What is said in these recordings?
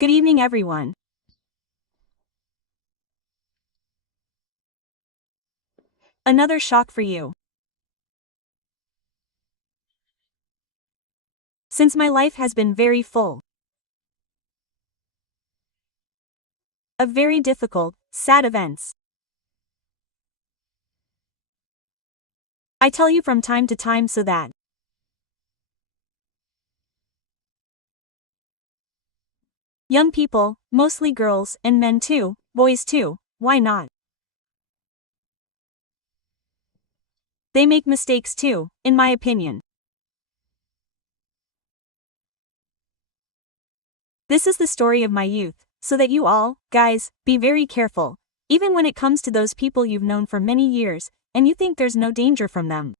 Good evening, everyone. Another shock for you. Since my life has been very full of very difficult, sad events. I tell you from time to time so that young people, mostly girls and men too, boys too, why not? They make mistakes too, in my opinion. This is the story of my youth, so that you all, guys, be very careful, even when it comes to those people you've known for many years, and you think there's no danger from them.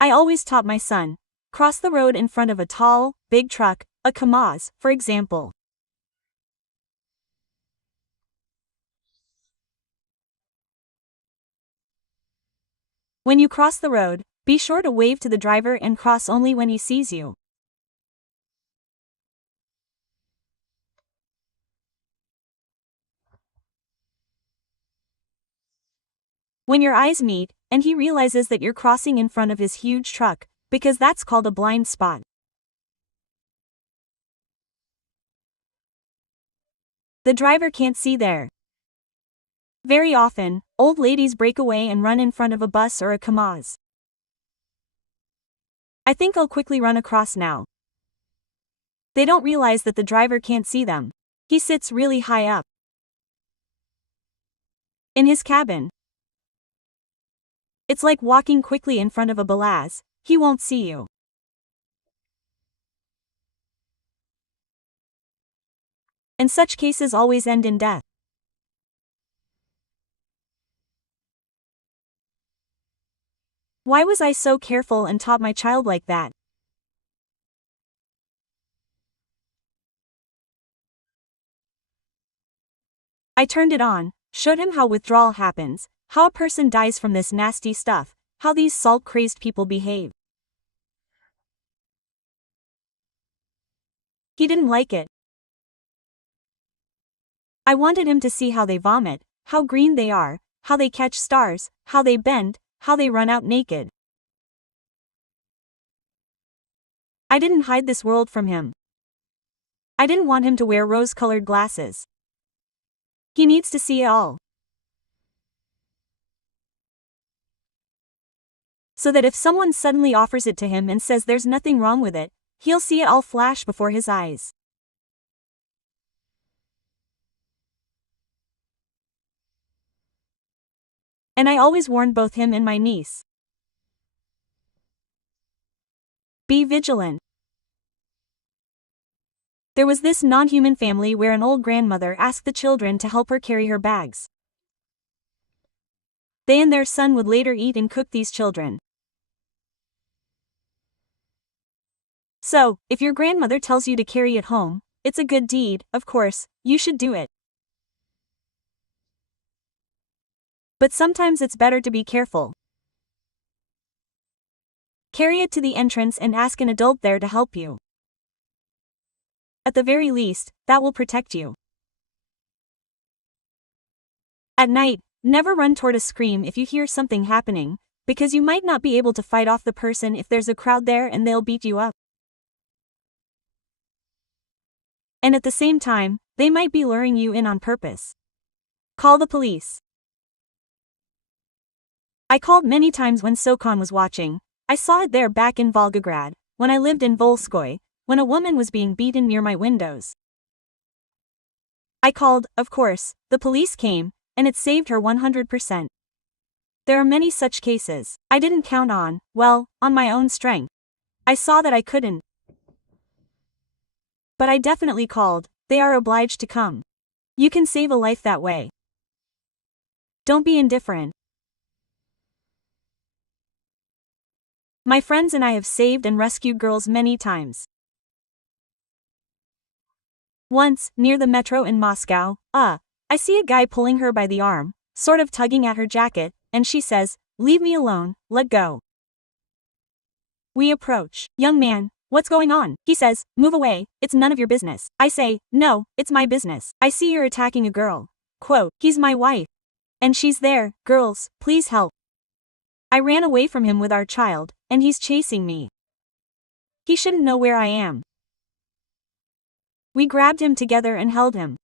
I always taught my son, cross the road in front of a tall, big truck, a KAMAZ, for example. When you cross the road, be sure to wave to the driver and cross only when he sees you. When your eyes meet, and he realizes that you're crossing in front of his huge truck, because that's called a blind spot. The driver can't see there. Very often, old ladies break away and run in front of a bus or a KAMAZ. I think I'll quickly run across now. They don't realize that the driver can't see them. He sits really high up in his cabin. It's like walking quickly in front of a balaz, he won't see you. And such cases always end in death. Why was I so careful and taught my child like that? I turned it on, showed him how withdrawal happens, how a person dies from this nasty stuff, how these salt-crazed people behave. He didn't like it. I wanted him to see how they vomit, how green they are, how they catch stars, how they bend, how they run out naked. I didn't hide this world from him. I didn't want him to wear rose-colored glasses. He needs to see it all. So that if someone suddenly offers it to him and says there's nothing wrong with it, he'll see it all flash before his eyes. And I always warned both him and my niece. Be vigilant. There was this non-human family where an old grandmother asked the children to help her carry her bags. They and their son would later eat and cook these children. So, if your grandmother tells you to carry it home, it's a good deed, of course, you should do it. But sometimes it's better to be careful. Carry it to the entrance and ask an adult there to help you. At the very least, that will protect you. At night, never run toward a scream if you hear something happening, because you might not be able to fight off the person if there's a crowd there and they'll beat you up. And at the same time, they might be luring you in on purpose. Call the police. I called many times when SOCON was watching. I saw it there back in Volgograd, when I lived in Volskoy, when a woman was being beaten near my windows. I called, of course, the police came, and it saved her 100%. There are many such cases. I didn't count on my own strength. I saw that I couldn't. But I definitely called, they are obliged to come. You can save a life that way. Don't be indifferent. My friends and I have saved and rescued girls many times. Once, near the metro in Moscow, I see a guy pulling her by the arm, sort of tugging at her jacket, and she says, "Leave me alone, let go." We approach. "Young man, what's going on?" He says, "Move away, it's none of your business." I say, "No, it's my business. I see you're attacking a girl." Quote, "He's my wife. And she's there, girls, please help." I ran away from him with our child, and he's chasing me. He shouldn't know where I am. We grabbed him together and held him.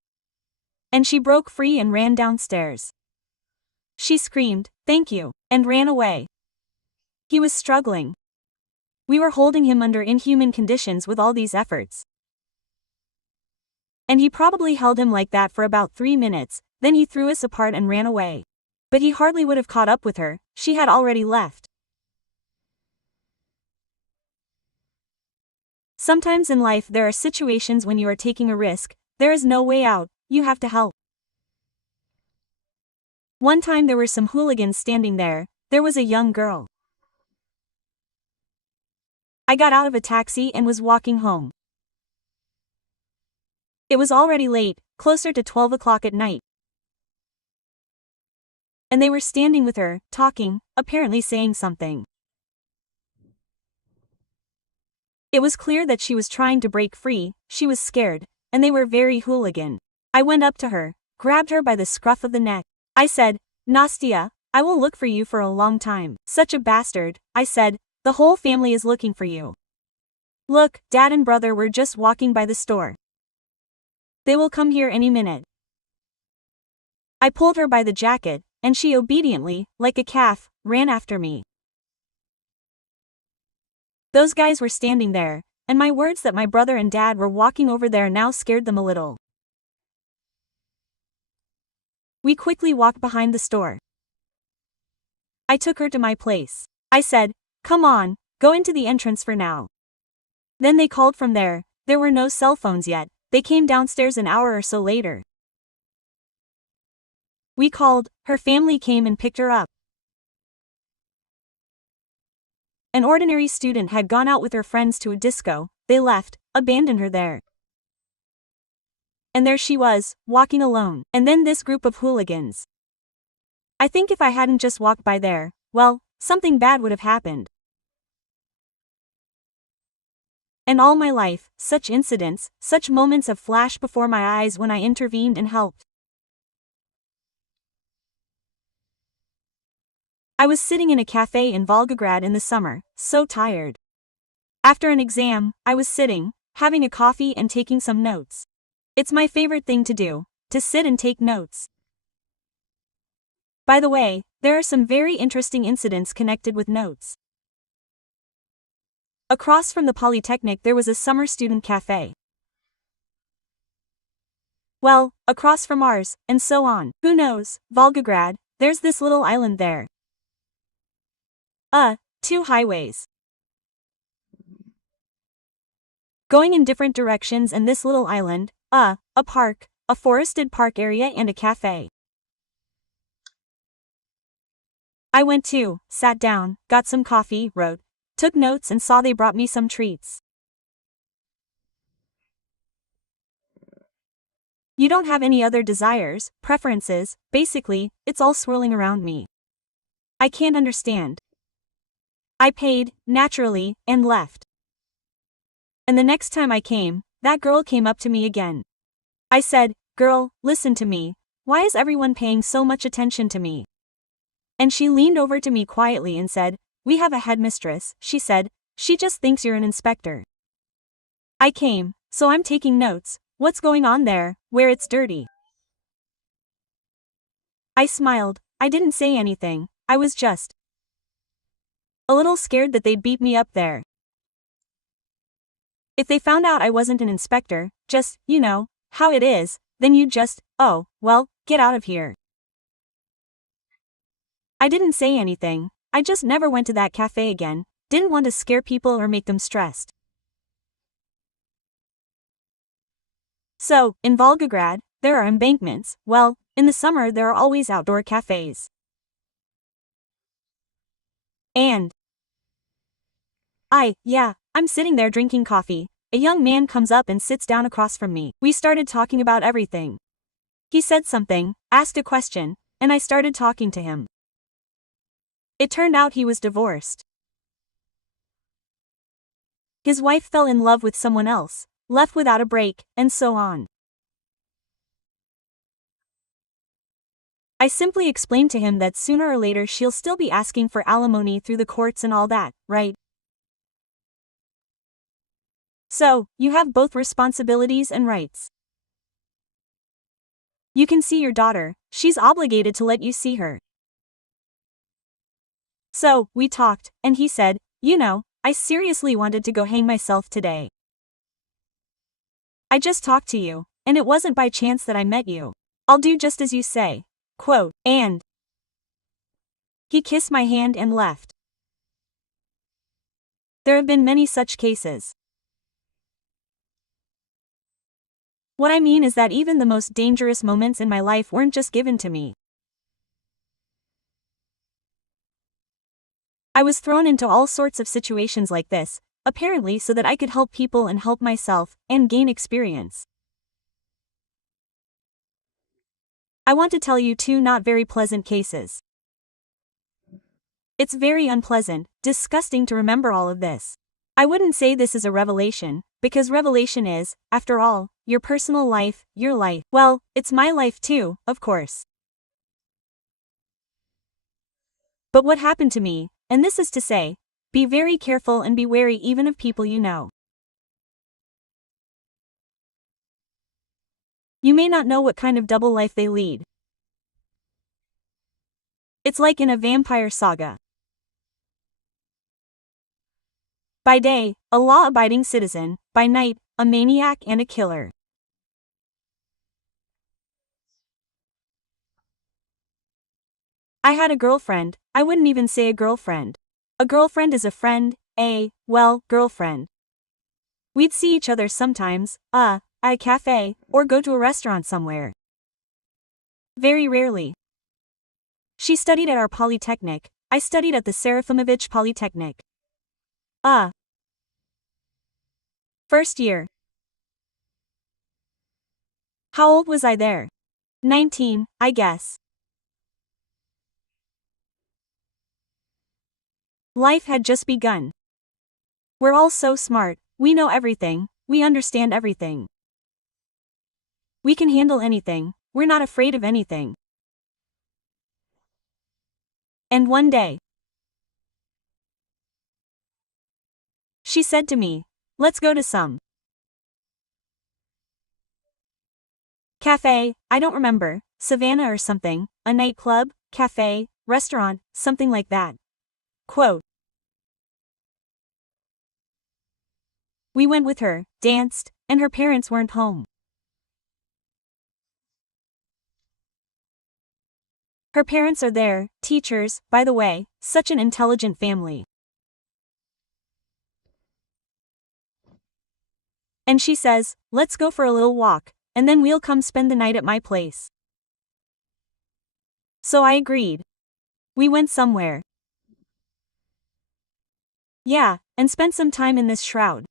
And she broke free and ran downstairs. She screamed, "Thank you," and ran away. He was struggling. We were holding him under inhuman conditions with all these efforts. And he probably held him like that for about 3 minutes, then he threw us apart and ran away. But he hardly would have caught up with her, she had already left. Sometimes in life there are situations when you are taking a risk, there is no way out, you have to help. One time there were some hooligans standing there, there was a young girl. I got out of a taxi and was walking home. It was already late, closer to 12 o'clock at night. And they were standing with her, talking, apparently saying something. It was clear that she was trying to break free, she was scared, and they were very hooligan. I went up to her, grabbed her by the scruff of the neck. I said, "Nastia, I will look for you for a long time." "Such a bastard," I said, "the whole family is looking for you. Look, Dad and brother were just walking by the store. They will come here any minute." I pulled her by the jacket, and she obediently, like a calf, ran after me. Those guys were standing there, and my words that my brother and Dad were walking over there now scared them a little. We quickly walked behind the store. I took her to my place. I said, "Come on, go into the entrance for now." Then they called from there were no cell phones yet, they came downstairs an hour or so later. We called, her family came and picked her up. An ordinary student had gone out with her friends to a disco, they left, abandoned her there. And there she was, walking alone, and then this group of hooligans. I think if I hadn't just walked by there, well, something bad would have happened. And all my life, such incidents, such moments have flashed before my eyes when I intervened and helped. I was sitting in a cafe in Volgograd in the summer, so tired. After an exam, I was sitting, having a coffee and taking some notes. It's my favorite thing to do, to sit and take notes. By the way, there are some very interesting incidents connected with notes. Across from the Polytechnic there was a summer student cafe. Well, across from ours, and so on. Who knows, Volgograd, there's this little island there. 2 highways. Going in different directions and this little island, a park, a forested park area and a cafe. I went to, sat down, got some coffee, wrote, took notes and saw they brought me some treats. You don't have any other desires, preferences, basically, it's all swirling around me. I can't understand. I paid, naturally, and left. And the next time I came, that girl came up to me again. I said, "Girl, listen to me, why is everyone paying so much attention to me?" And she leaned over to me quietly and said, "We have a headmistress," she said, "she just thinks you're an inspector." I came, so I'm taking notes, what's going on there, where it's dirty. I smiled, I didn't say anything, I was just a little scared that they'd beat me up there. If they found out I wasn't an inspector, just, you know, how it is, then you'd just, oh, well, get out of here. I didn't say anything, I just never went to that cafe again, didn't want to scare people or make them stressed. So, in Volgograd, there are embankments, well, in the summer there are always outdoor cafes. And I'm sitting there drinking coffee, a young man comes up and sits down across from me. We started talking about everything. He said something, asked a question, and I started talking to him. It turned out he was divorced. His wife fell in love with someone else, left without a break, and so on. I simply explained to him that sooner or later she'll still be asking for alimony through the courts and all that, right? So, you have both responsibilities and rights. You can see your daughter, she's obligated to let you see her. So, we talked, and he said, you know, I seriously wanted to go hang myself today. I just talked to you, and it wasn't by chance that I met you. I'll do just as you say. Quote, and he kissed my hand and left. There have been many such cases. What I mean is that even the most dangerous moments in my life weren't just given to me. I was thrown into all sorts of situations like this, apparently so that I could help people and help myself, and gain experience. I want to tell you two not very pleasant cases. It's very unpleasant, disgusting to remember all of this. I wouldn't say this is a revelation, because revelation is, after all, your personal life, your life. Well, it's my life too, of course. But what happened to me, and this is to say, be very careful and be wary even of people you know. You may not know what kind of double life they lead. It's like in a vampire saga. By day, a law-abiding citizen, by night, a maniac and a killer. I had a girlfriend. I wouldn't even say a girlfriend. A girlfriend is a friend, girlfriend. We'd see each other sometimes, at a cafe, or go to a restaurant somewhere. Very rarely. She studied at our polytechnic, I studied at the Serafimovich Polytechnic. First year. How old was I there? 19, I guess. Life had just begun. We're all so smart, we know everything, we understand everything. We can handle anything, we're not afraid of anything. And one day, she said to me, let's go to some cafe, I don't remember, Savannah or something, a nightclub, cafe, restaurant, something like that. Quote. We went with her, danced, and her parents weren't home. Her parents are there, teachers, by the way, such an intelligent family. And she says, let's go for a little walk, and then we'll come spend the night at my place. So I agreed. We went somewhere. Yeah, and spent some time in this shroud.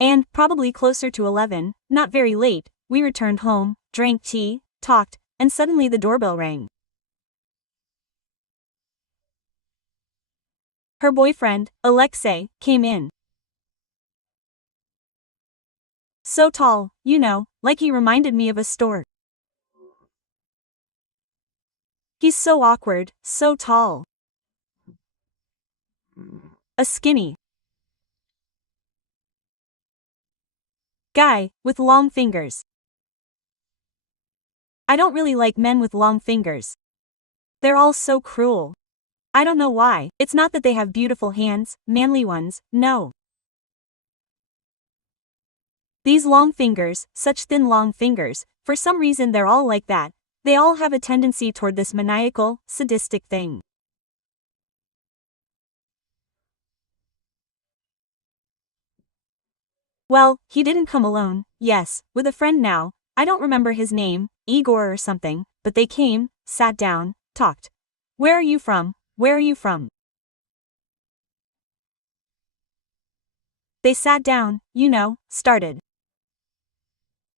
And, probably closer to 11, not very late, we returned home, drank tea, talked, and suddenly the doorbell rang. Her boyfriend, Alexei, came in. So tall, you know, like he reminded me of a stork. He's so awkward, so tall. A skinny guy, with long fingers. I don't really like men with long fingers. They're all so cruel. I don't know why. It's not that they have beautiful hands, manly ones, no. These long fingers, such thin long fingers, for some reason they're all like that. They all have a tendency toward this maniacal, sadistic thing. Well, he didn't come alone, yes, with a friend now, I don't remember his name, Igor or something, but they came, sat down, talked. Where are you from? Where are you from? They sat down, you know, started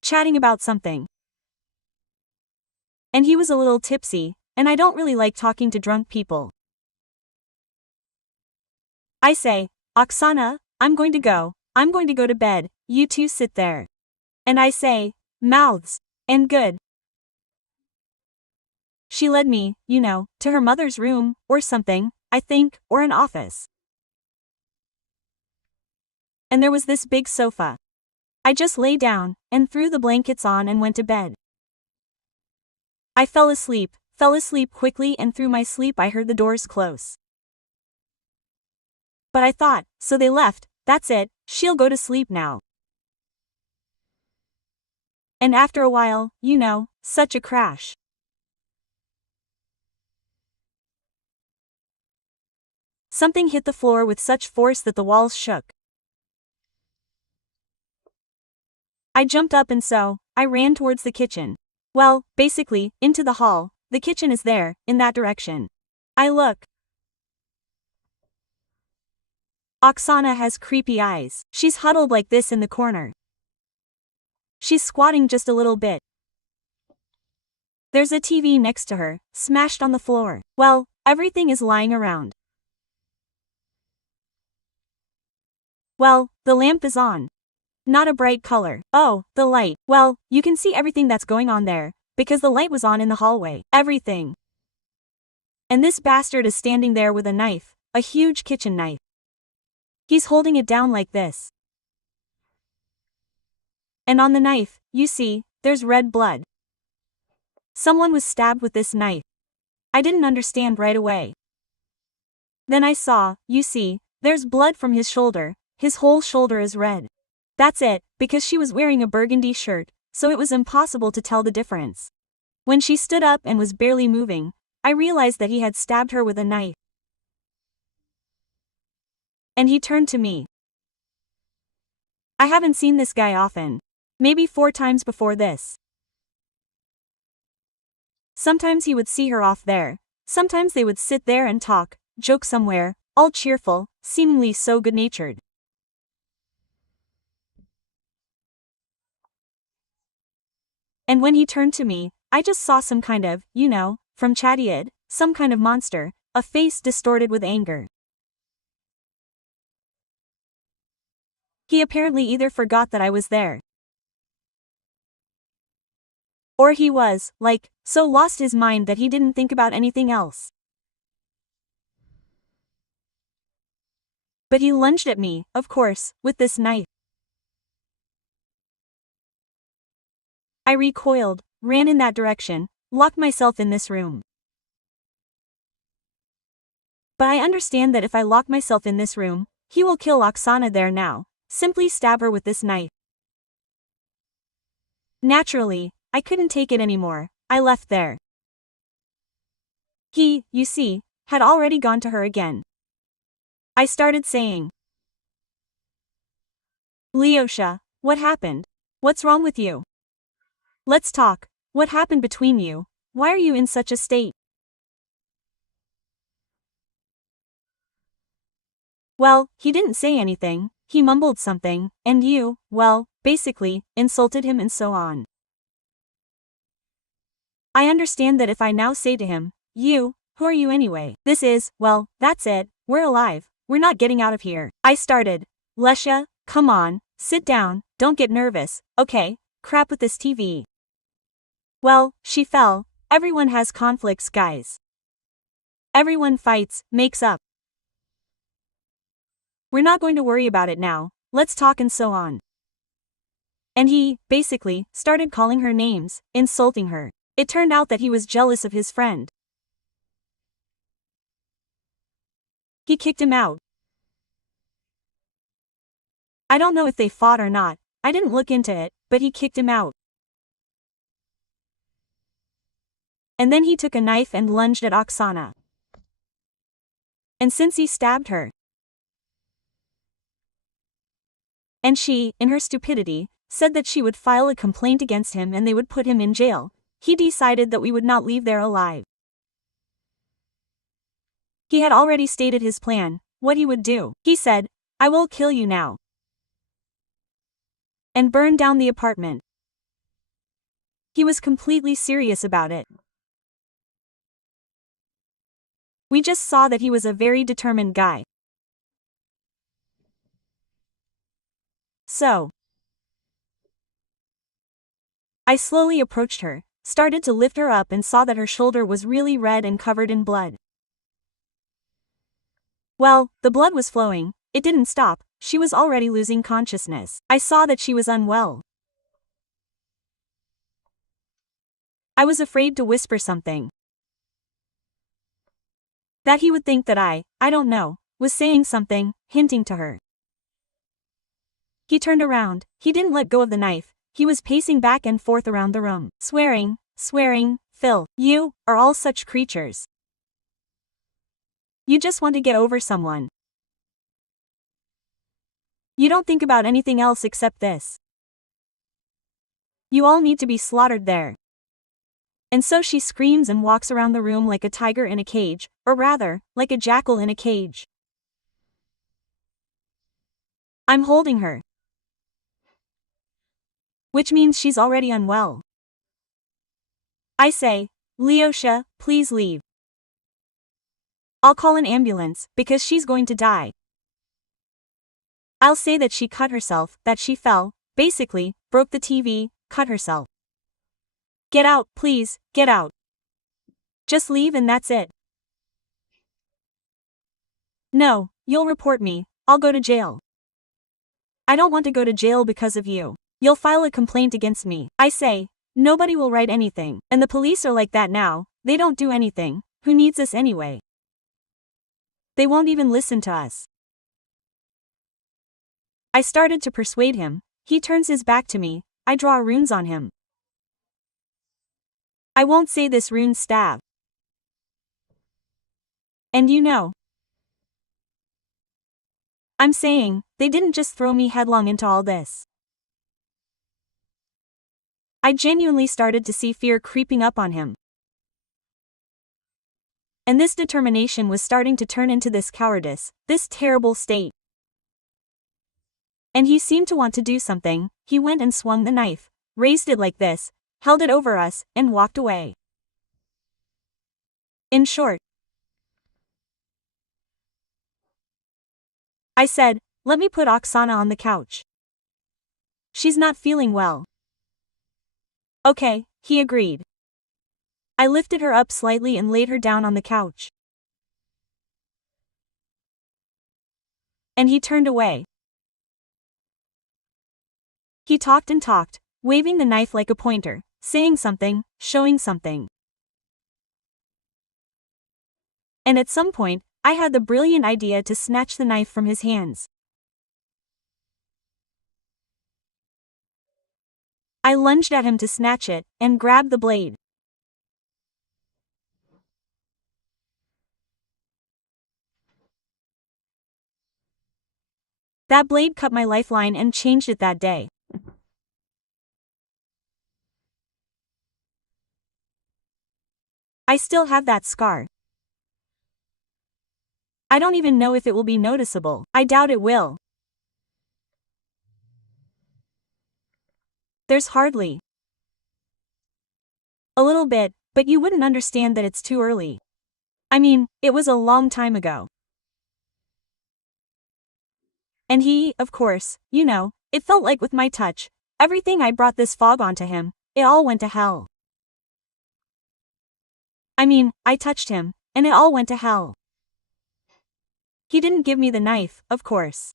chatting about something. And he was a little tipsy, and I don't really like talking to drunk people. I say, Oksana, I'm going to go to bed, you two sit there. And I say, mouths, and good. She led me, to her mother's room, or something, I think, or an office. And there was this big sofa. I just lay down, and threw the blankets on and went to bed. I fell asleep quickly, and through my sleep I heard the doors close. But I thought, so they left, that's it, she'll go to sleep now. And after a while, such a crash. Something hit the floor with such force that the walls shook. I jumped up and so, I ran towards the kitchen. Well, basically, into the hall. The kitchen is there, in that direction. I look. Oksana has creepy eyes. She's huddled like this in the corner. She's squatting just a little bit. There's a TV next to her, smashed on the floor. Well, everything is lying around. Well, the lamp is on. Not a bright color. Oh, the light. Well, you can see everything that's going on there, because the light was on in the hallway. Everything. And this bastard is standing there with a knife, a huge kitchen knife. He's holding it down like this. And on the knife, you see, there's red blood. Someone was stabbed with this knife. I didn't understand right away. Then I saw, you see, there's blood from his shoulder, his whole shoulder is red. That's it, because she was wearing a burgundy shirt, so it was impossible to tell the difference. When she stood up and was barely moving, I realized that he had stabbed her with a knife. And he turned to me. I haven't seen this guy often. Maybe 4 times before this. Sometimes he would see her off there, sometimes they would sit there and talk, joke somewhere, all cheerful, seemingly so good-natured. And when he turned to me, I just saw some kind of, from Chadiad, some kind of monster, a face distorted with anger. He apparently either forgot that I was there, or he was, so lost his mind that he didn't think about anything else. But he lunged at me, of course, with this knife. I recoiled, ran in that direction, locked myself in this room. But I understand that if I lock myself in this room, he will kill Oksana there now, simply stab her with this knife. Naturally, I couldn't take it anymore, I left there. He, you see, had already gone to her again. I started saying, Leosha, what happened? What's wrong with you? Let's talk. What happened between you? Why are you in such a state? Well, he didn't say anything, he mumbled something, and you, well, basically, insulted him and so on. I understand that if I now say to him, who are you anyway? This is, well, that's it, we're alive, we're not getting out of here. I started, Lesha, come on, sit down, don't get nervous, okay, crap with this TV. Well, she fell. Everyone has conflicts, guys. Everyone fights, makes up. We're not going to worry about it now, let's talk and so on. And he, basically, started calling her names, insulting her. It turned out that he was jealous of his friend. He kicked him out. I don't know if they fought or not, I didn't look into it, but he kicked him out. And then he took a knife and lunged at Oksana. And since he stabbed her, and she, in her stupidity, said that she would file a complaint against him and they would put him in jail, he decided that we would not leave there alive. He had already stated his plan, what he would do. He said, I will kill you now. And burn down the apartment. He was completely serious about it. We just saw that he was a very determined guy. So I slowly approached her, started to lift her up and saw that her shoulder was really red and covered in blood. Well, the blood was flowing, it didn't stop, she was already losing consciousness. I saw that she was unwell. I was afraid to whisper something. That he would think that I don't know, was saying something, hinting to her. He turned around, he didn't let go of the knife, he was pacing back and forth around the room, swearing, Phil, you are all such creatures. You just want to get over someone. You don't think about anything else except this. You all need to be slaughtered there. And so she screams and walks around the room like a tiger in a cage, or rather, like a jackal in a cage. I'm holding her. Which means she's already unwell. I say, Leosha, please leave. I'll call an ambulance, because she's going to die. I'll say that she cut herself, that she fell, basically, broke the TV, cut herself. Get out, please, get out. Just leave and that's it. No, you'll report me, I'll go to jail. I don't want to go to jail because of you. You'll file a complaint against me. I say, nobody will write anything, and the police are like that now, they don't do anything, who needs us anyway? They won't even listen to us. I started to persuade him, he turns his back to me, I draw runes on him. I won't say this rune stab. And you know. I'm saying, they didn't just throw me headlong into all this. I genuinely started to see fear creeping up on him. And this determination was starting to turn into this cowardice, this terrible state. And he seemed to want to do something, he went and swung the knife, raised it like this, held it over us, and walked away. In short, I said, let me put Oksana on the couch. She's not feeling well. Okay, he agreed. I lifted her up slightly and laid her down on the couch. And he turned away. He talked and talked, waving the knife like a pointer, saying something, showing something. And at some point, I had the brilliant idea to snatch the knife from his hands. I lunged at him to snatch it, and grabbed the blade. That blade cut my lifeline and changed it that day. I still have that scar. I don't even know if it will be noticeable. I doubt it will. There's hardly a little bit, but you wouldn't understand that it's too early. I mean, it was a long time ago. And he, of course, you know, it felt like with my touch, everything I brought this fog onto him, it all went to hell. I mean, I touched him, and it all went to hell. He didn't give me the knife, of course.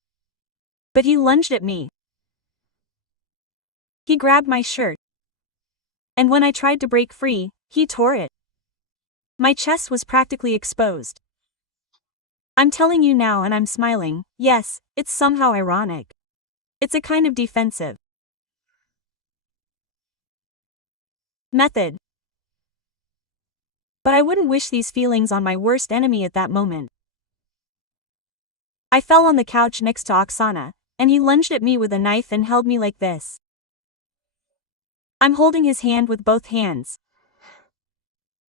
But he lunged at me. He grabbed my shirt. And when I tried to break free, he tore it. My chest was practically exposed. I'm telling you now and I'm smiling, yes, it's somehow ironic. It's a kind of defensive method. But I wouldn't wish these feelings on my worst enemy at that moment. I fell on the couch next to Oksana, and he lunged at me with a knife and held me like this. I'm holding his hand with both hands.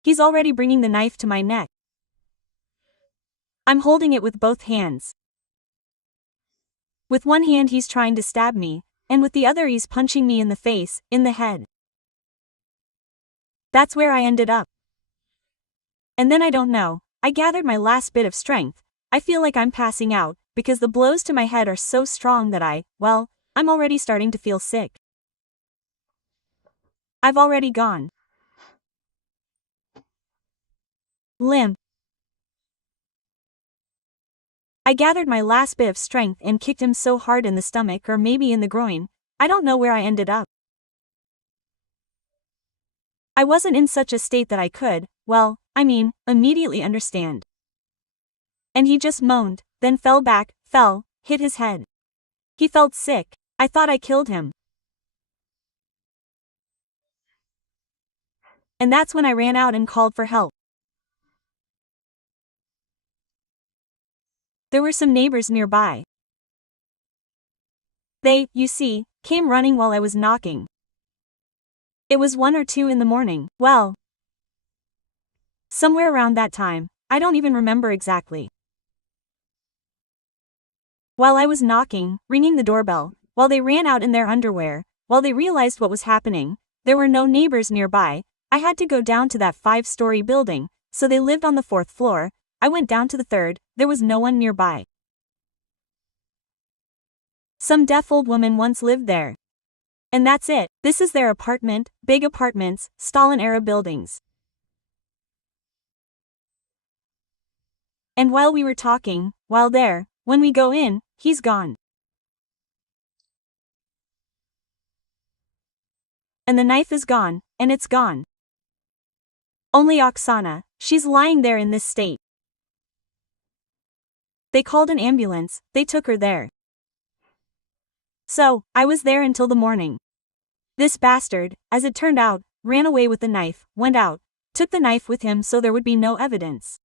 He's already bringing the knife to my neck. I'm holding it with both hands. With one hand he's trying to stab me, and with the other he's punching me in the face, in the head. That's where I ended up. And then I don't know, I gathered my last bit of strength. I feel like I'm passing out, because the blows to my head are so strong that I'm already starting to feel sick. I've already gone limp. I gathered my last bit of strength and kicked him so hard in the stomach or maybe in the groin. I don't know where I ended up. I wasn't in such a state that I could, immediately understand. And he just moaned, then fell back, hit his head. He felt sick. I thought I killed him. And that's when I ran out and called for help. There were some neighbors nearby. They, you see, came running while I was knocking. It was 1 or 2 in the morning, somewhere around that time, I don't even remember exactly. While I was knocking, ringing the doorbell, while they ran out in their underwear, while they realized what was happening, there were no neighbors nearby. I had to go down to that 5-story building, so they lived on the 4th floor. I went down to the 3rd, there was no one nearby. Some deaf old woman once lived there. And that's it. This is their apartment, big apartments, Stalin-era buildings. And while we were talking, when we go in, he's gone. And the knife is gone, and it's gone. Only Oksana, she's lying there in this state. They called an ambulance, they took her there. So, I was there until the morning. This bastard, as it turned out, ran away with the knife, went out, took the knife with him so there would be no evidence.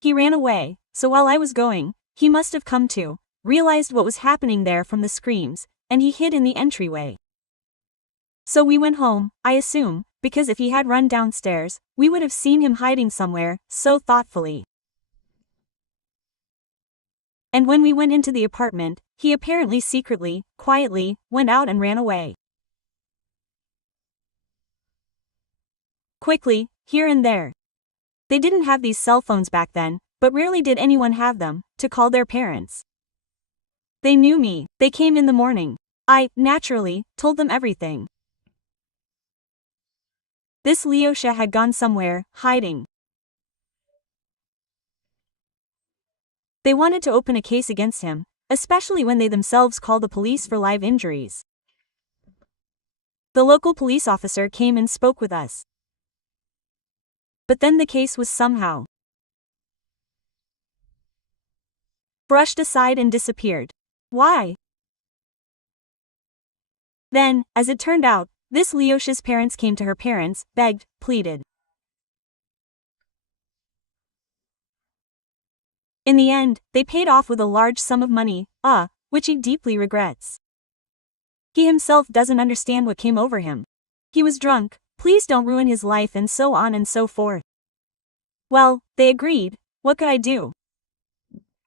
He ran away, so while I was going, he must have come to, realized what was happening there from the screams, and he hid in the entryway. So we went home, I assume, because if he had run downstairs, we would have seen him hiding somewhere, so thoughtfully. And when we went into the apartment, he apparently secretly, quietly, went out and ran away. Quickly, here and there. They didn't have these cell phones back then, but rarely did anyone have them, to call their parents. They knew me, they came in the morning. I, naturally, told them everything. This Lyosha had gone somewhere, hiding. They wanted to open a case against him, especially when they themselves called the police for live injuries. The local police officer came and spoke with us. But then the case was somehow brushed aside and disappeared. Why? Then, as it turned out, this Lyosha's parents came to her parents, begged, pleaded. In the end, they paid off with a large sum of money, which he deeply regrets. He himself doesn't understand what came over him. He was drunk, please don't ruin his life, and so on and so forth. Well, they agreed. What could I do?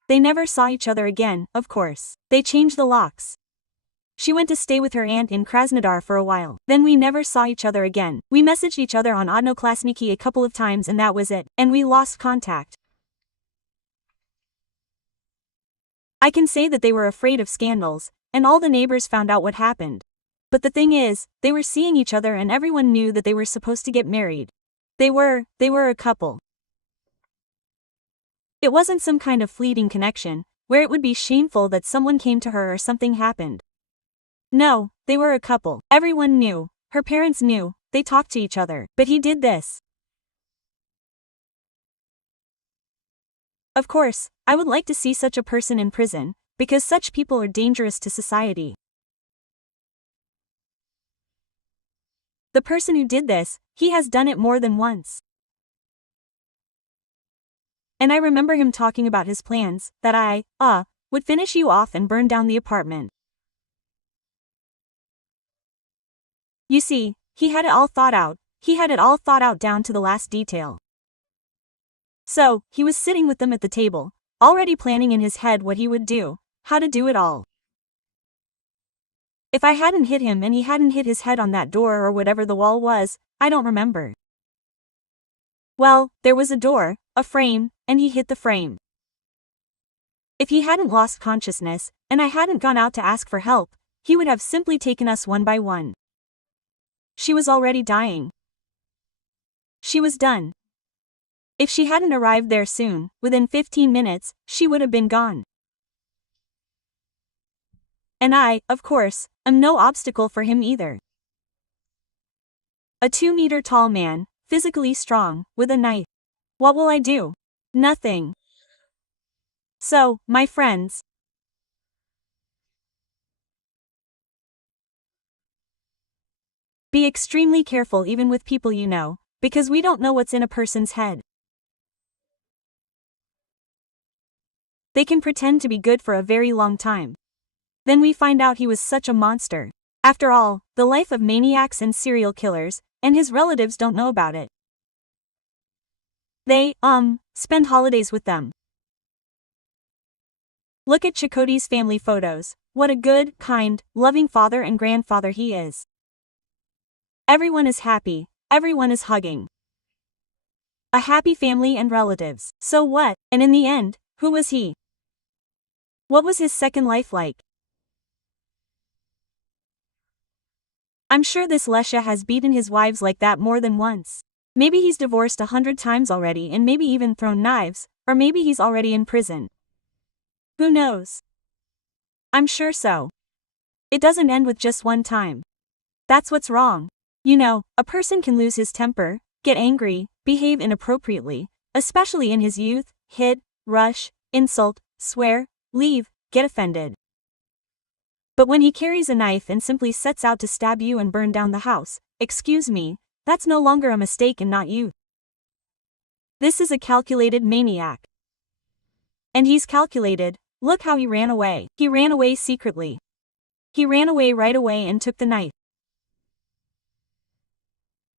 They never saw each other again, of course. They changed the locks. She went to stay with her aunt in Krasnodar for a while. Then we never saw each other again. We messaged each other on Odnoklassniki a couple of times and that was it, and we lost contact. I can say that they were afraid of scandals, and all the neighbors found out what happened. But the thing is, they were seeing each other and everyone knew that they were supposed to get married. They were a couple. It wasn't some kind of fleeting connection, where it would be shameful that someone came to her or something happened. No, they were a couple. Everyone knew. Her parents knew. They talked to each other. But he did this. Of course, I would like to see such a person in prison, because such people are dangerous to society. The person who did this, he has done it more than once. And I remember him talking about his plans, that I, would finish you off and burn down the apartment. You see, he had it all thought out. He had it all thought out down to the last detail. So, he was sitting with them at the table, already planning in his head what he would do, how to do it all. If I hadn't hit him and he hadn't hit his head on that door or whatever the wall was, I don't remember. Well, there was a door, a frame, and he hit the frame. If he hadn't lost consciousness, and I hadn't gone out to ask for help, he would have simply taken us one by one. She was already dying. She was done. If she hadn't arrived there soon, within 15 minutes, she would have been gone. And I, of course, am no obstacle for him either. A 2-meter tall man, physically strong, with a knife. What will I do? Nothing. So, my friends, be extremely careful even with people you know, because we don't know what's in a person's head. They can pretend to be good for a very long time. Then we find out he was such a monster. After all, the life of maniacs and serial killers, and his relatives don't know about it. They, spend holidays with them. Look at Chakotay's family photos. What a good, kind, loving father and grandfather he is. Everyone is happy, everyone is hugging. A happy family and relatives. So what? And in the end, who was he? What was his second life like? I'm sure this Lesha has beaten his wives like that more than once. Maybe he's divorced 100 times already and maybe even thrown knives, or maybe he's already in prison. Who knows? I'm sure so. It doesn't end with just one time. That's what's wrong. You know, a person can lose his temper, get angry, behave inappropriately, especially in his youth, hit, rush, insult, swear, leave, get offended. But when he carries a knife and simply sets out to stab you and burn down the house, excuse me, that's no longer a mistake and not youth. This is a calculated maniac. And he's calculated. Look how he ran away. He ran away secretly. He ran away right away and took the knife.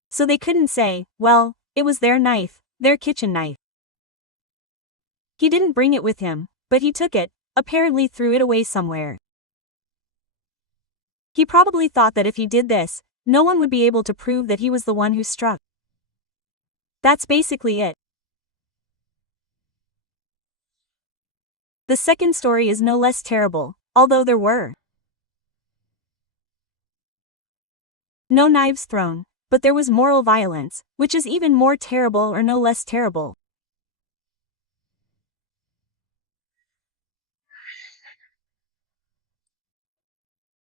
So they couldn't say, well, it was their knife, their kitchen knife. He didn't bring it with him, but he took it, apparently threw it away somewhere. He probably thought that if he did this, no one would be able to prove that he was the one who struck. That's basically it. The second story is no less terrible, although there were no knives thrown, but there was moral violence, which is even more terrible or no less terrible.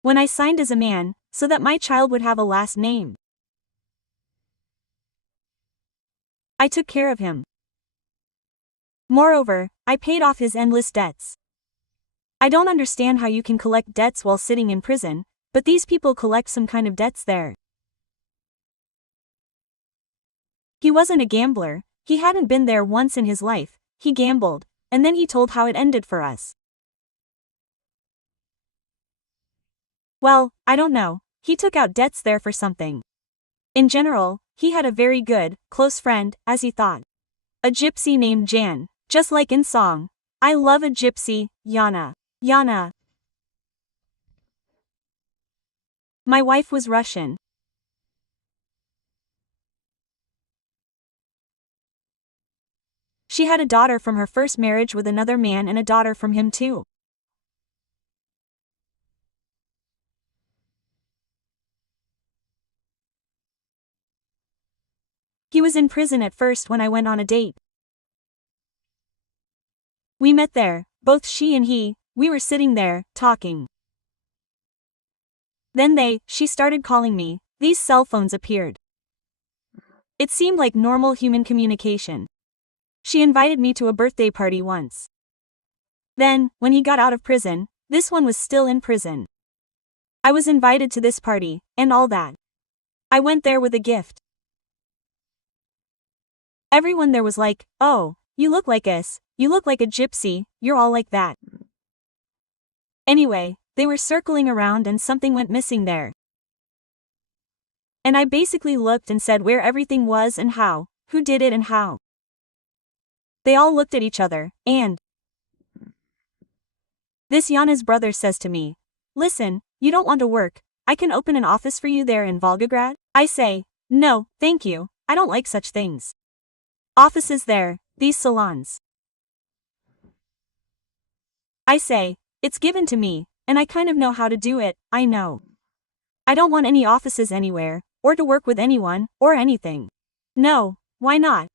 When I signed as a man, so that my child would have a last name, I took care of him. Moreover, I paid off his endless debts. I don't understand how you can collect debts while sitting in prison, but these people collect some kind of debts there. He wasn't a gambler, he hadn't been there once in his life, he gambled, and then he told how it ended for us. Well, I don't know, he took out debts there for something. In general, he had a very good, close friend, as he thought. A gypsy named Jan, just like in song. I love a gypsy, Yana. Yana. My wife was Russian. She had a daughter from her first marriage with another man and a daughter from him too. He was in prison at first when I went on a date. We met there, both she and he, we were sitting there, talking. Then she started calling me, these cell phones appeared. It seemed like normal human communication. She invited me to a birthday party once. Then, when he got out of prison, this one was still in prison. I was invited to this party, and all that. I went there with a gift. Everyone there was like, oh, you look like us, you look like a gypsy, you're all like that. Anyway, they were circling around and something went missing there. And I basically looked and said where everything was and how, who did it and how. They all looked at each other, and this Yana's brother says to me, listen, you don't want to work, I can open an office for you there in Volgograd? I say, no, thank you, I don't like such things. offices there, these salons. I say, it's given to me, and I kind of know how to do it, I know. I don't want any offices anywhere, or to work with anyone, or anything. No, why not?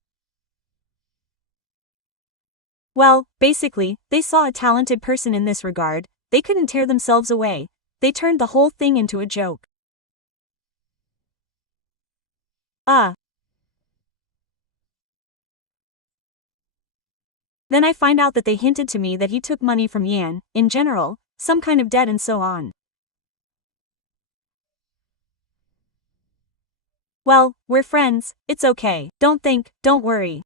Well, basically, they saw a talented person in this regard, they couldn't tear themselves away, they turned the whole thing into a joke. Then I find out that they hinted to me that he took money from Yan, in general, some kind of debt and so on. Well, we're friends, it's okay, don't worry.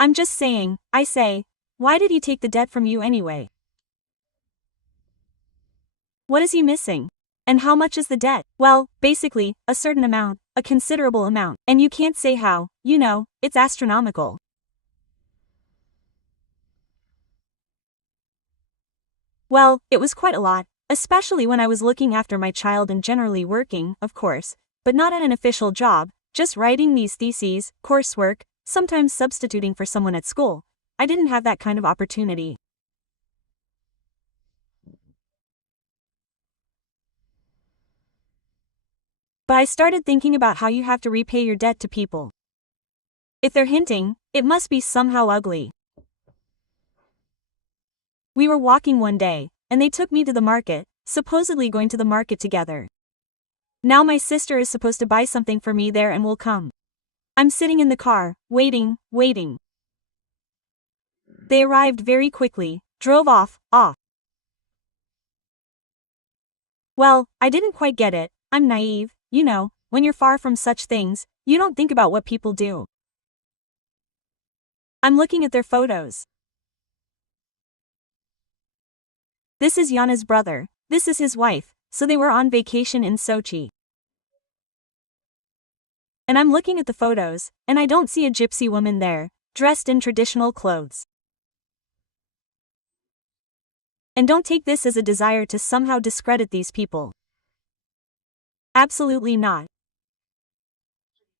I'm just saying, I say, why did he take the debt from you anyway? What is he missing? And how much is the debt? Well, basically, a certain amount, a considerable amount, and you can't say how, you know, it's astronomical. Well, it was quite a lot, especially when I was looking after my child and generally working, of course, but not at an official job, just writing these theses, coursework, sometimes substituting for someone at school. I didn't have that kind of opportunity. But I started thinking about how you have to repay your debt to people. If they're hinting, it must be somehow ugly. We were walking one day, and they took me to the market, supposedly going to the market together. Now my sister is supposed to buy something for me there and will come. I'm sitting in the car, waiting. They arrived very quickly, drove off. Well, I didn't quite get it, I'm naive, you know, when you're far from such things, you don't think about what people do. I'm looking at their photos. This is Yana's brother, this is his wife, so they were on vacation in Sochi. And I'm looking at the photos, and I don't see a gypsy woman there, dressed in traditional clothes. And don't take this as a desire to somehow discredit these people. Absolutely not.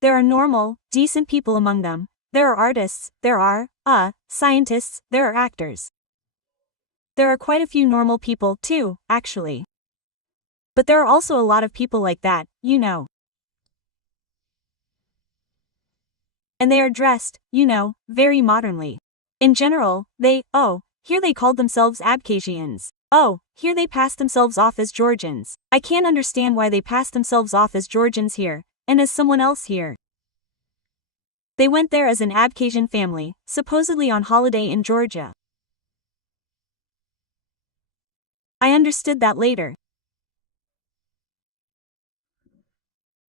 There are normal, decent people among them, there are artists, there are, scientists, there are actors. There are quite a few normal people too, actually. But there are also a lot of people like that, you know. And they are dressed, you know, very modernly. In general, here they called themselves Abkhazians. Here they passed themselves off as Georgians. I can't understand why they passed themselves off as Georgians here, and as someone else here. They went there as an Abkhazian family, supposedly on holiday in Georgia. I understood that later.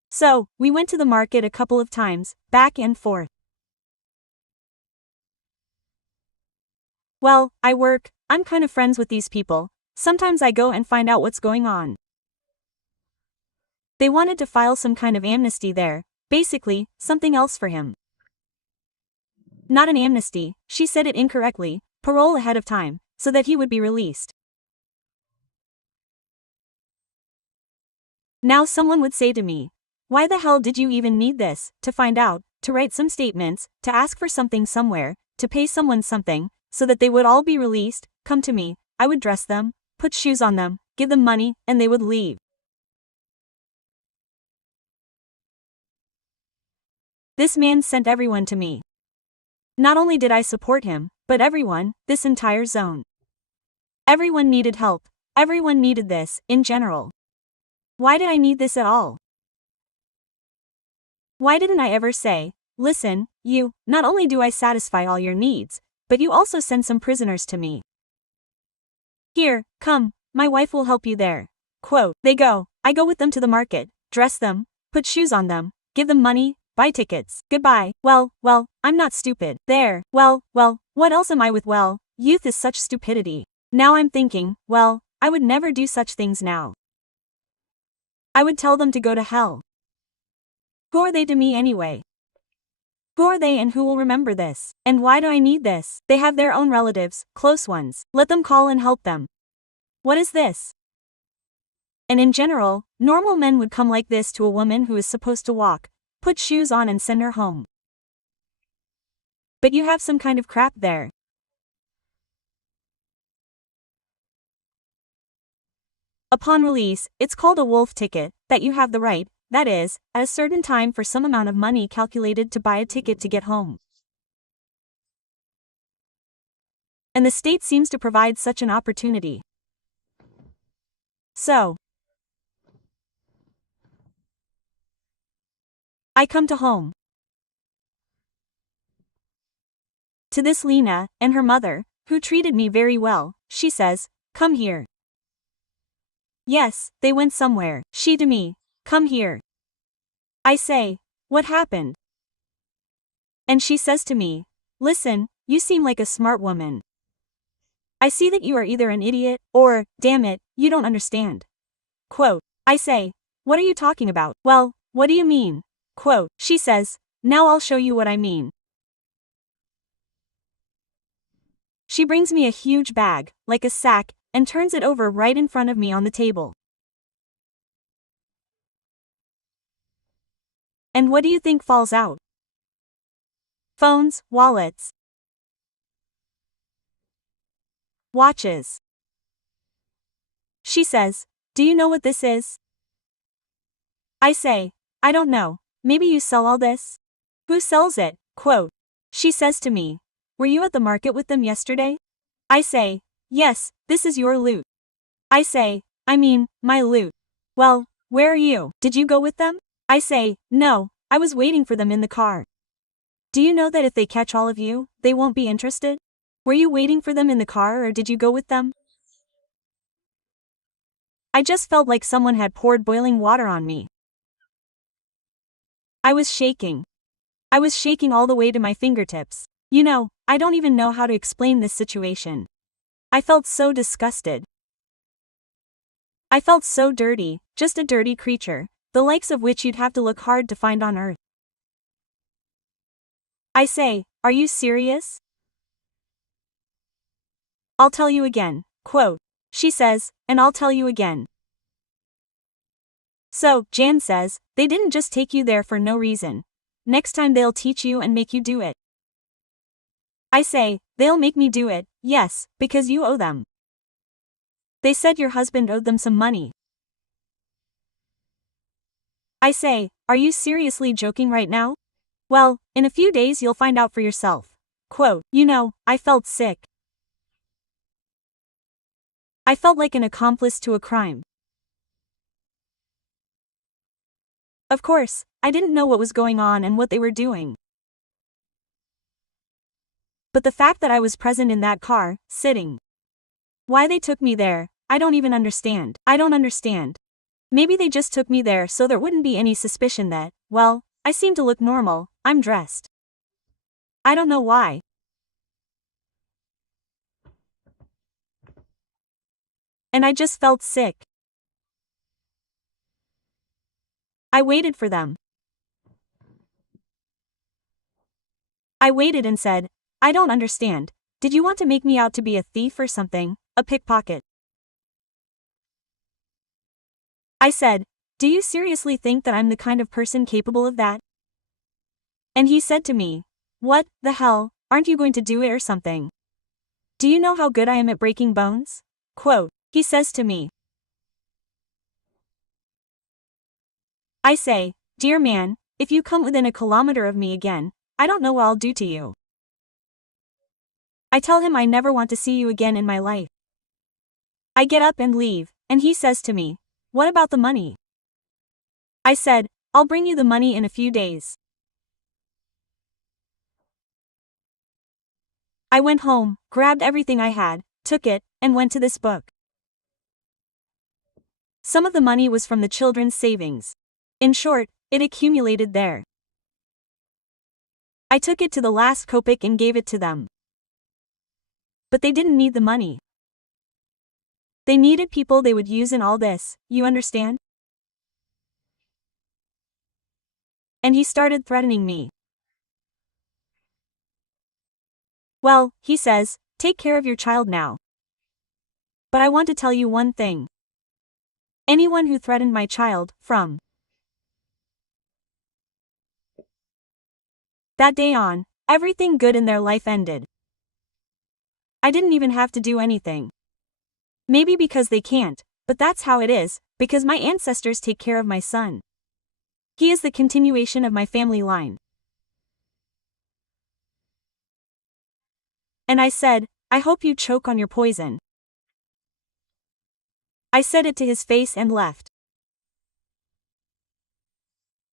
So, we went to the market a couple of times, back and forth. Well, I work, I'm kind of friends with these people, sometimes I go and find out what's going on. They wanted to file some kind of amnesty there, basically, something else for him. Not an amnesty, she said it incorrectly, parole ahead of time, so that he would be released. Now someone would say to me, why the hell did you even need this, to find out, to write some statements, to ask for something somewhere, to pay someone something, so that they would all be released, come to me, I would dress them, put shoes on them, give them money, and they would leave. This man sent everyone to me. Not only did I support him, but everyone, this entire zone. Everyone needed help, everyone needed this, in general. Why did I need this at all? Why didn't I ever say, listen, you, not only do I satisfy all your needs, but you also send some prisoners to me. Here, come, my wife will help you there. Quote, they go, I go with them to the market, dress them, put shoes on them, give them money, buy tickets, goodbye, well, I'm not stupid, there, well, what else am I with youth is such stupidity. Now I'm thinking, I would never do such things now. I would tell them to go to hell. Who are they to me anyway? Who are they and who will remember this? And why do I need this? They have their own relatives, close ones, let them call and help them. What is this? And in general, normal men would come like this to a woman who is supposed to walk, put shoes on and send her home. But you have some kind of crap there. Upon release, it's called a wolf ticket, that you have the right, that is, at a certain time for some amount of money calculated to buy a ticket to get home. And the state seems to provide such an opportunity. So, I come to home. To this Lena, and her mother, who treated me very well, she says, "Come here." Yes, they went somewhere, she to me, "Come here." I say, "What happened?" And she says to me, "Listen, you seem like a smart woman. I see that you are either an idiot, or, damn it, you don't understand." Quote, I say, "What are you talking about?" "Well, what do you mean?" Quote, she says, "Now I'll show you what I mean." She brings me a huge bag, like a sack, and turns it over right in front of me on the table. And what do you think falls out? Phones, wallets, watches. She says, "Do you know what this is?" I say, "I don't know, maybe you sell all this?" "Who sells it?" Quote, she says to me, "Were you at the market with them yesterday?" I say, "Yes, this is your loot." I say, "I mean, my loot." "Well, where are you? Did you go with them?" I say, "No, I was waiting for them in the car." "Do you know that if they catch all of you, they won't be interested?" "Were you waiting for them in the car or did you go with them?" I just felt like someone had poured boiling water on me. I was shaking. I was shaking all the way to my fingertips. You know, I don't even know how to explain this situation. I felt so disgusted. I felt so dirty, just a dirty creature, the likes of which you'd have to look hard to find on earth. I say, "Are you serious?" "I'll tell you again." Quote, she says, "And I'll tell you again." So, Jan says, "They didn't just take you there for no reason. Next time they'll teach you and make you do it." I say, "They'll make me do it, yes, because you owe them. They said your husband owed them some money." I say, "Are you seriously joking right now?" "Well, in a few days you'll find out for yourself." Quote, you know, I felt sick. I felt like an accomplice to a crime. Of course, I didn't know what was going on and what they were doing. But the fact that I was present in that car, sitting. Why they took me there, I don't even understand. I don't understand. Maybe they just took me there so there wouldn't be any suspicion that, well, I seem to look normal, I'm dressed. I don't know why. And I just felt sick. I waited for them. I waited and said, "I don't understand. Did you want to make me out to be a thief or something, a pickpocket?" I said, "Do you seriously think that I'm the kind of person capable of that?" And he said to me, "What the hell, aren't you going to do it or something? Do you know how good I am at breaking bones?" Quote, he says to me. I say, "Dear man, if you come within a kilometer of me again, I don't know what I'll do to you." I tell him I never want to see you again in my life. I get up and leave, and he says to me, "What about the money?" I said, "I'll bring you the money in a few days." I went home, grabbed everything I had, took it, and went to this book. Some of the money was from the children's savings. In short, it accumulated there. I took it to the last kopeck and gave it to them. But they didn't need the money. They needed people they would use in all this, you understand? And he started threatening me. "Well," he says, "take care of your child now. But I want to tell you one thing. Anyone who threatened my child, from that day on, Everything good in their life ended. I didn't even have to do anything. Maybe because they can't, but that's how it is, because my ancestors take care of my son. He is the continuation of my family line. And I said, I hope you choke on your poison. I said it to his face and left.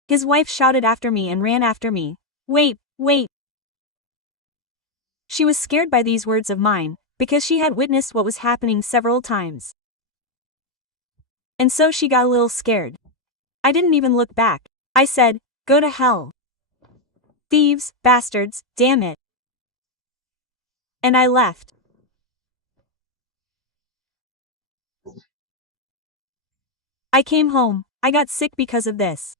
His wife shouted after me and ran after me. Wait, wait. She was scared by these words of mine, because she had witnessed what was happening several times. And so she got a little scared. I didn't even look back. I said, go to hell. Thieves, bastards, damn it. And I left. I came home. I got sick because of this.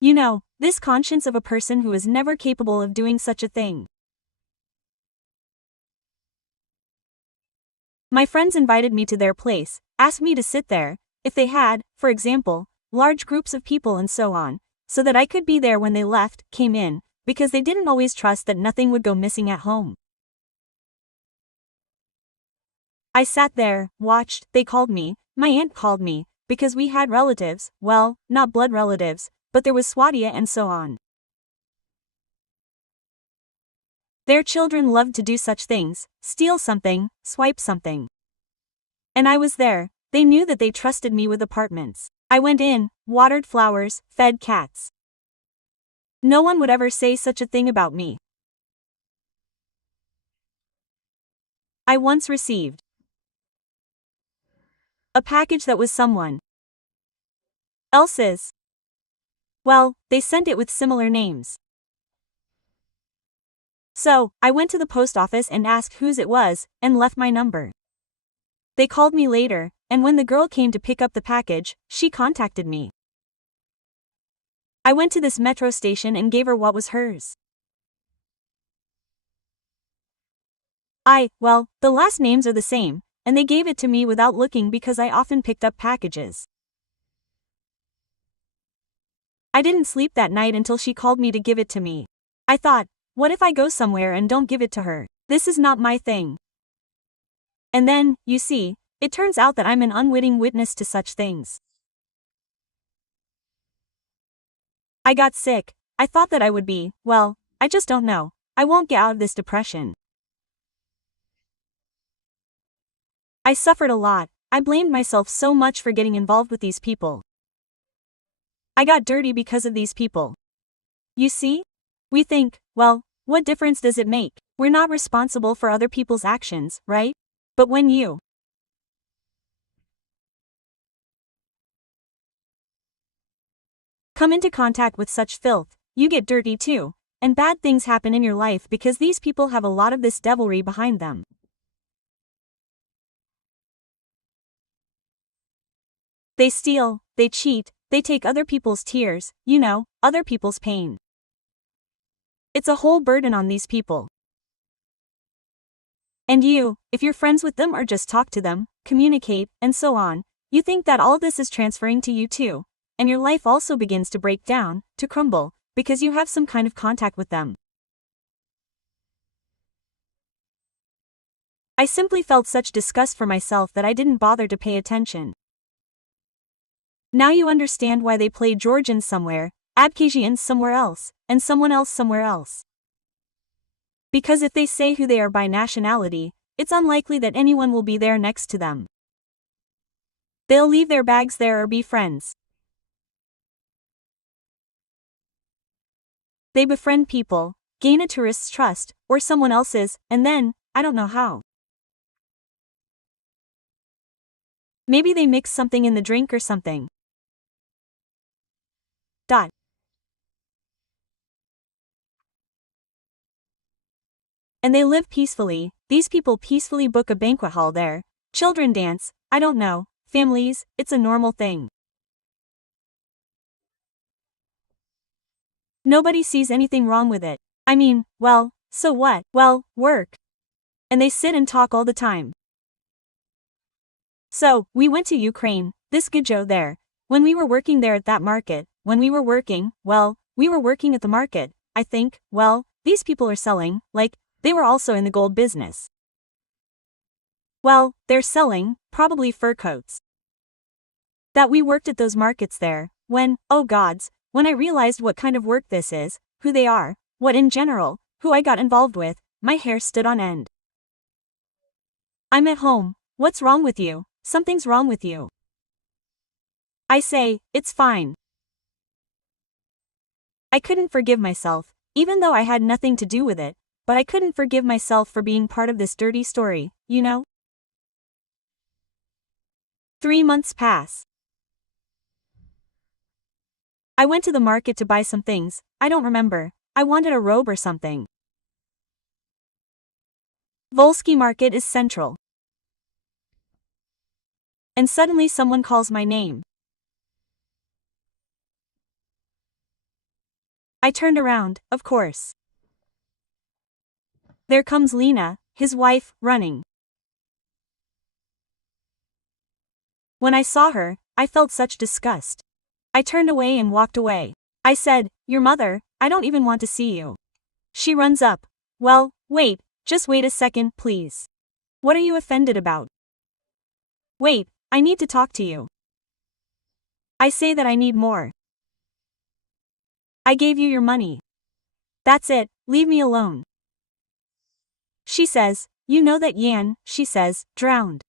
You know, this conscience of a person who is never capable of doing such a thing. My friends invited me to their place, asked me to sit there, if they had, for example, large groups of people and so on, so that I could be there when they left, came in, because they didn't always trust that nothing would go missing at home. I sat there, watched, they called me, my aunt called me, because we had relatives, well, not blood relatives, but there was Swadia and so on. Their children loved to do such things, steal something, swipe something. And I was there, they knew that they trusted me with apartments. I went in, watered flowers, fed cats. No one would ever say such a thing about me. I once received a package that was someone else's. Well, they sent it with similar names. So, I went to the post office and asked whose it was, and left my number. They called me later, and when the girl came to pick up the package, she contacted me. I went to this metro station and gave her what was hers. Well, the last names are the same, and they gave it to me without looking because I often picked up packages. I didn't sleep that night until she called me to give it to me. I thought, what if I go somewhere and don't give it to her? This is not my thing. And then, you see, it turns out that I'm an unwitting witness to such things. I got sick. I thought that I would be, well, I just don't know. I won't get out of this depression. I suffered a lot. I blamed myself so much for getting involved with these people. I got dirty because of these people. You see? We think, well, what difference does it make? We're not responsible for other people's actions, right? But when you come into contact with such filth, you get dirty too, and bad things happen in your life because these people have a lot of this devilry behind them. They steal, they cheat, they take other people's tears, you know, other people's pain. It's a whole burden on these people. And you, if you're friends with them or just talk to them, communicate, and so on, you think that all this is transferring to you too, and your life also begins to break down, to crumble, because you have some kind of contact with them. I simply felt such disgust for myself that I didn't bother to pay attention. Now you understand why they play Georgians somewhere, Abkhazians somewhere else, and someone else somewhere else. Because if they say who they are by nationality, it's unlikely that anyone will be there next to them. They'll leave their bags there or be friends. They befriend people, gain a tourist's trust, or someone else's, and then, I don't know how. Maybe they mix something in the drink or something. And they live peacefully. These people peacefully book a banquet hall there. Children dance, I don't know, families, it's a normal thing. Nobody sees anything wrong with it. I mean, well, so what? Well, work. And they sit and talk all the time. So, we went to Ukraine, this Gajo there. When we were working there at that market, when we were working, well, we were working at the market, I think, well, these people are selling, like, they were also in the gold business. Well, they're selling, probably fur coats. That we worked at those markets there, when, oh gods, when I realized what kind of work this is, who they are, what in general, who I got involved with, my hair stood on end. I'm at home. What's wrong with you? Something's wrong with you. I say, it's fine. I couldn't forgive myself, even though I had nothing to do with it, but I couldn't forgive myself for being part of this dirty story, you know? 3 months pass. I went to the market to buy some things, I don't remember, I wanted a robe or something. Volsky Market is central. And suddenly someone calls my name. I turned around, of course. There comes Lena, his wife, running. When I saw her, I felt such disgust. I turned away and walked away. I said, your mother, I don't even want to see you. She runs up. Well, wait, just wait a second, please. What are you offended about? Wait, I need to talk to you. I say that I need more. I gave you your money. That's it, leave me alone. She says, you know that Yan, she says, drowned.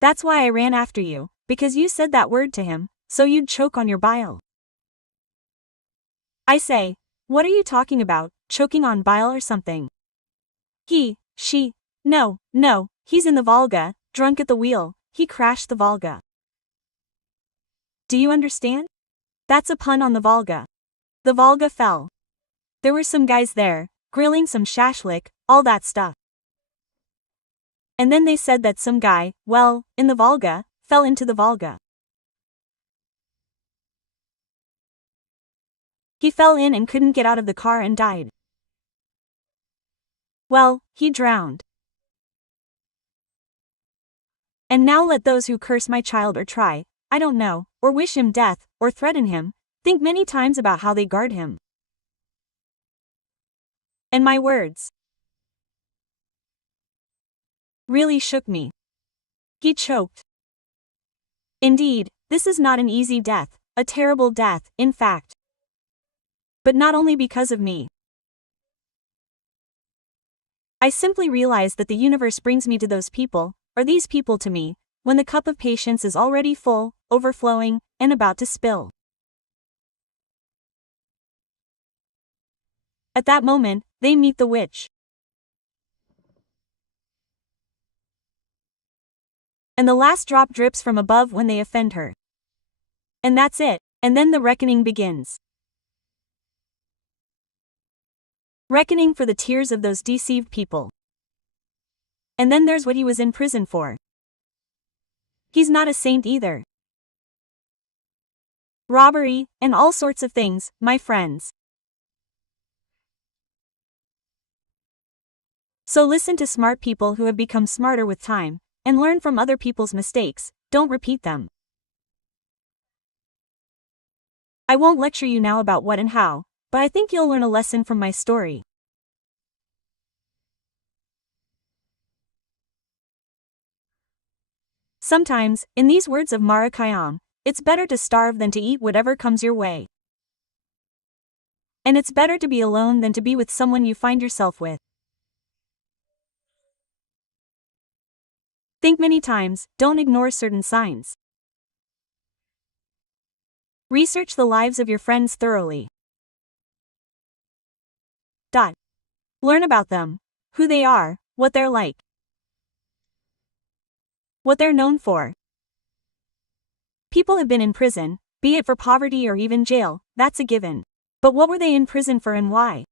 That's why I ran after you, because you said that word to him, so you'd choke on your bile. I say, what are you talking about, choking on bile or something? She, no, he's in the Volga, drunk at the wheel, he crashed the Volga. Do you understand? That's a pun on the Volga. The Volga fell. There were some guys there, grilling some shashlik, all that stuff. And then they said that some guy, well, in the Volga, fell into the Volga. He fell in and couldn't get out of the car and died. Well, he drowned. And now let those who curse my child or try, I don't know, or wish him death, or threaten him, think many times about how they guard him. And my words really shook me. He choked. Indeed, this is not an easy death, a terrible death, in fact. But not only because of me. I simply realize that the universe brings me to those people, or these people to me, when the cup of patience is already full, overflowing, and about to spill. At that moment, they meet the witch. And the last drop drips from above when they offend her. And that's it, and then the reckoning begins. Reckoning for the tears of those deceived people. And then there's what he was in prison for. He's not a saint either. Robbery, and all sorts of things, my friends. So listen to smart people who have become smarter with time, and learn from other people's mistakes, don't repeat them. I won't lecture you now about what and how, but I think you'll learn a lesson from my story. Sometimes, in these words of Mara Khayyam, it's better to starve than to eat whatever comes your way. And it's better to be alone than to be with someone you find yourself with. Think many times, don't ignore certain signs. Research the lives of your friends thoroughly. Learn about them, who they are, what they're like, what they're known for. People have been in prison, be it for poverty or even jail, that's a given. But what were they in prison for and why?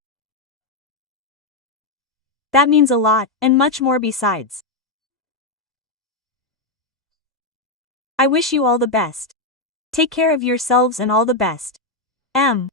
That means a lot, and much more besides. I wish you all the best. Take care of yourselves and all the best. M.